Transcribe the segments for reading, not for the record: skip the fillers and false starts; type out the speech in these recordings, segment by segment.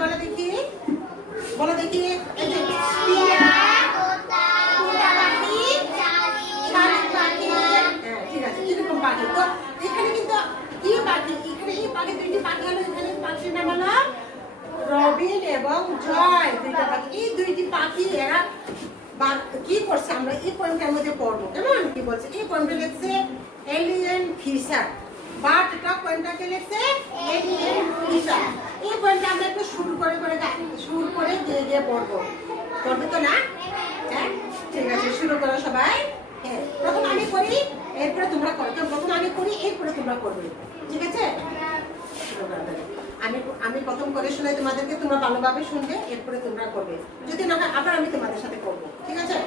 বলো দেখি, বলো দেখি। এই যে টিয়া, তোতা পাখি, শালিক পাখি। হ্যাঁ ঠিক আছে, কিরকম পাখি? তো এখানে কিন্তু কি পাখি? এখানে এই পাখি দুইটি পাখি হলো, এখানে পাখির নাম হলো রবিন এবং জয়। দুইটা পাখি, এই দুইটি পাখি এরা কি করছে আমরা এই পয়েন্টের মধ্যে পড়বো। কেমন কি বলছে? এই পয়েন্টে লিখছে এলিয়েন ফিশার। বাটটা পয়েন্টটাকে লিখছে এলিয়েন ফিশার। এই পয়েন্টটা আমরা একটু শুরু করে গিয়ে গিয়ে পড়বো। পড়বে তো না? হ্যাঁ ঠিক আছে, শুরু করো সবাই। হ্যাঁ প্রথম আমি করি, এরপরে তোমরা করো। প্রথম আমি করি, এরপরে তোমরা করবে। ঠিক আছে? আমি প্রথম করে শোনাই তোমাদেরকে, তোমরা ভালোভাবে শুনবে, এরপরে তোমরা করবে। যদি না হয় আবার আমি তোমাদের সাথে করবো। ঠিক আছে?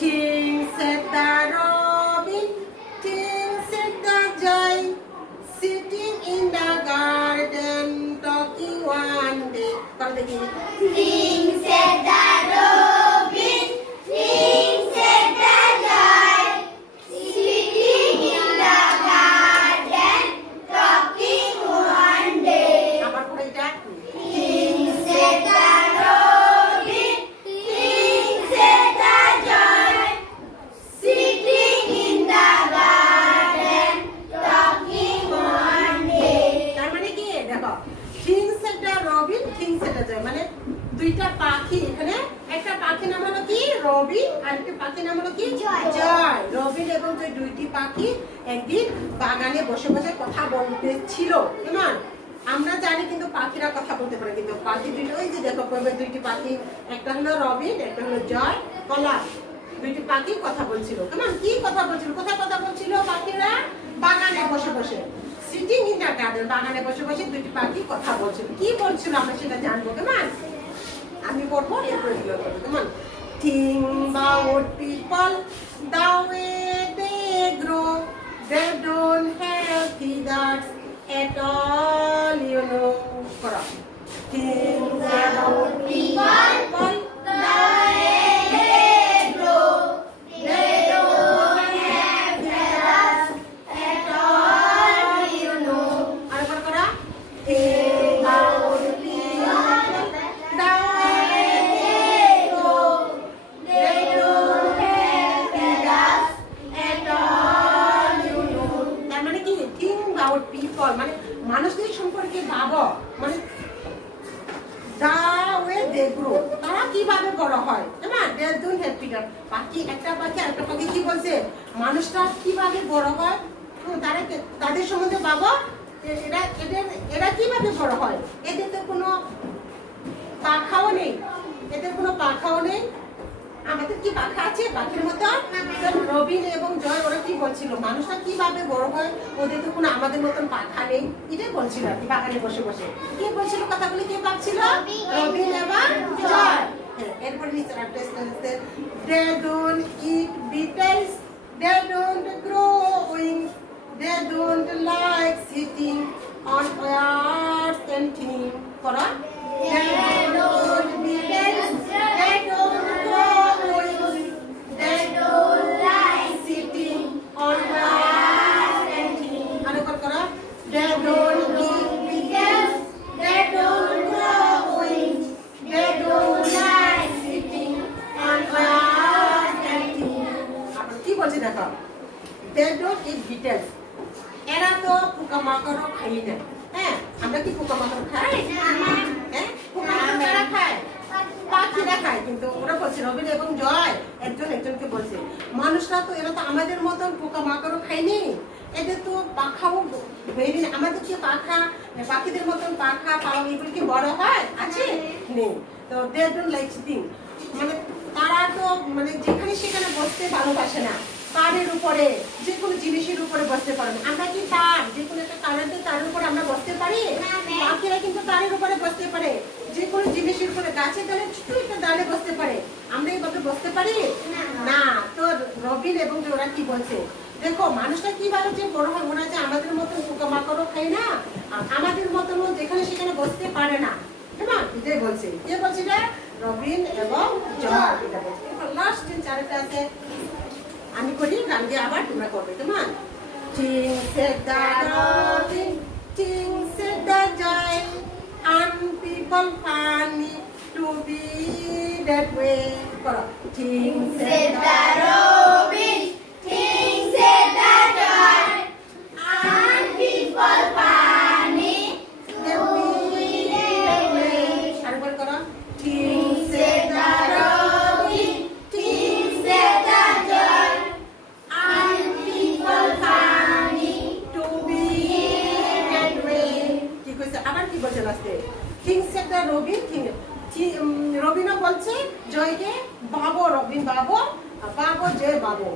Ting said the robin, ting said the joy, sitting in the garden talking one day. Kalau begini. Ting said the robin, ting said the joy, sitting in the garden talking one day. Apa pun itu? Ting said the robin, ting said the joy, sitting in the garden talking one day. তার মানে কি দেখো, ting said the robin, ting said the joy, মানে দুইটা পাখি। এখানে একটা পাখি নাম হলো কি রবিন, আর একটা পাখি নাম হলো কি জয়। রবিন এবং জয় দুইটি পাখি একদিন বাগানে বসে বসে কথা বলতেছিল। কেমন? আমরা জানি কিন্তু পাখিরা কথা বলতে পারে, কিন্তু পাখি দুইটা ওই যে দেখো দুইটি পাখি, একটা হলো রবিন, একটা হলো জয়। কলা দুইটি পাখি কথা বলছিল। কেমন? কি কথা বলছিল? কোথায় কথা বলছিল পাখিরা? বাগানে বসে বসে, সিটিং ইন দ্য গার্ডেন, বাগানে বসে বসে দুইটি পাখি কথা বলছিল। কি বলছিল আমরা সেটা জানবো। কেমন? আমি পড়বো, এরপরে দিলে করবো। কেমন? Think about people, the way they grow, they don't have feathers at all, you know. করো। Think about people, The way they grow, they don't have feathers at all, you know. আরেকবার করো। Think about people, the way they grow, They don't have feathers at all, you know. তার মানে কি? Think about people মানে মানুষদের সম্পর্কে ভাবো, মানে the way they grow, তারা কিভাবে বড় হয়। কেমন? They don't have feathers। পাখি একটা পাখি আরেকটা পাখি কি বলছে? মানুষটা কিভাবে বড় হয়, তাদের সম্বন্ধে ভাবো। এরা কিভাবে বড় হয়? এদের তো কোনো পাখাও নেই, এদের কোনো পাখাও নেই। আমাদের কি পাখা আছে পাখির মতো? রবিন এবং জয় ওরা কি বলছিল? মানুষটা কিভাবে বড় হয়, ওদের তো কোনো আমাদের মতন পাখা নেই। এটাই বলছিল আর কি, বাগানে বসে বসে। কে বলছিল কথাগুলি? কে ভাবছিল? রবিন এবং জয়। এরপর নিচে একটা স্টেন্স, they don't eat beetles, they don't grow wings, they don't like sitting on earth and think. করো। They don't beetles, they don't grow wings, they don't like sitting on earth and think. আরেকবার করো। They don't eat beetles, they don't grow wings, they don't like sitting on earth and think. আবার কি বলছে দেখো, they don't eat beetles, এরা তো পোকামাকড়ও খাই না। হ্যাঁ আমরা কি পোকামাকড় খাই? হ্যাঁ পোকামাকড় খায়, পাখিরা খায়। কিন্তু ওরা বলছে, রবিন এবং জয় একজন একজনকে বলছে, মানুষরা তো এরা তো আমাদের মতন পোকামাকড়ও খায়নি, এদের তো পাখাও বেরিয়ে, আমাদের কি পাখা, পাখিদের মতন পাখা পাও এগুলো কি বড় হয়? আছে? নেই। তো দে ডোন্ট লাইক সিটিং, মানে তারা তো মানে যেখানে সেখানে বসতে ভালোবাসে না। তারের উপরে, যে কোনো জিনিসের উপরে বসতে পারে না। আমরা কি তার, যে কোনো একটা কারেন্টের তারের উপরে আমরা বসতে পারি? পাখিরা কিন্তু তারের উপরে বসতে পারে, যে কোনো জিনিসের উপরে, গাছের ডালে ছোট একটা ডালে বসতে পারে। আমরা এইভাবে বসতে পারি না। তো রবিন এবং ওরা কি বলছে দেখো, মানুষটা কিভাবে যে বড় হয়, ওরা যে আমাদের মতন পোকামাকড়ও খায় না, আমাদের মতন যেখানে সেখানে বসতে পারে না। কেমন? এটাই বলছে। কে বলছে এটা? রবিন এবং জয় এটা বলছে। এরপর লাস্ট চারটা আছে, আমি করি, গান গিয়ে আবার তোমরা করবে। কেমন? Ting said the robin, ting said the joy, and people funny to be that way. করো। Things Said the robin, things said the joy, and people funny that we that way. আরেকবার করো। Things said the robin, things said the joy, and people funny to be that way. কি কইছে আবার কি বলছে লাস্টে? Things said the Robin, রবিনও বলছে জয়কে বাবো, রবিন বাবো, বাবো জয় বাবো।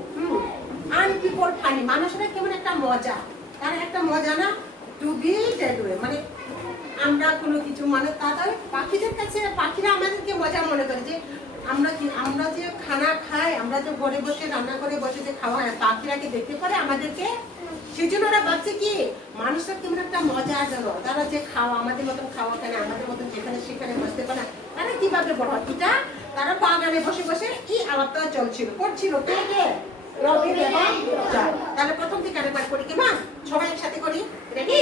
আন পিপল ফানি, মানুষেরা কেমন একটা মজা, তার একটা মজা না, টু বি দ্যাট ওয়ে, মানে আমরা কোনো কিছু মানে তাদের পাখিদের কাছে, পাখিরা আমাদেরকে মজা মনে করে যে আমরা কি, আমরা যে খানা খাই, আমরা যে ঘরে বসে রান্না করে বসে যে খাওয়া হয়, পাখিরা কি দেখতে পারে আমাদেরকে? সেই জন্য ওরা ভাবছে কি মানুষরা কেমন একটা মজা জানো, তারা যে খাওয়া আমাদের মতন খাওয়া খায় না, আমাদের মতন যেখানে সেখানে বসতে পারে না, তারা কিভাবে বড় হয়? এটা তারা বাগানে বসে বসে এই আলাপটা চলছিল, করছিল কে কে? রবি এবং জয়। তাহলে প্রথম থেকে আরেকবার করি কি মা, সবাই একসাথে করি, রেডি?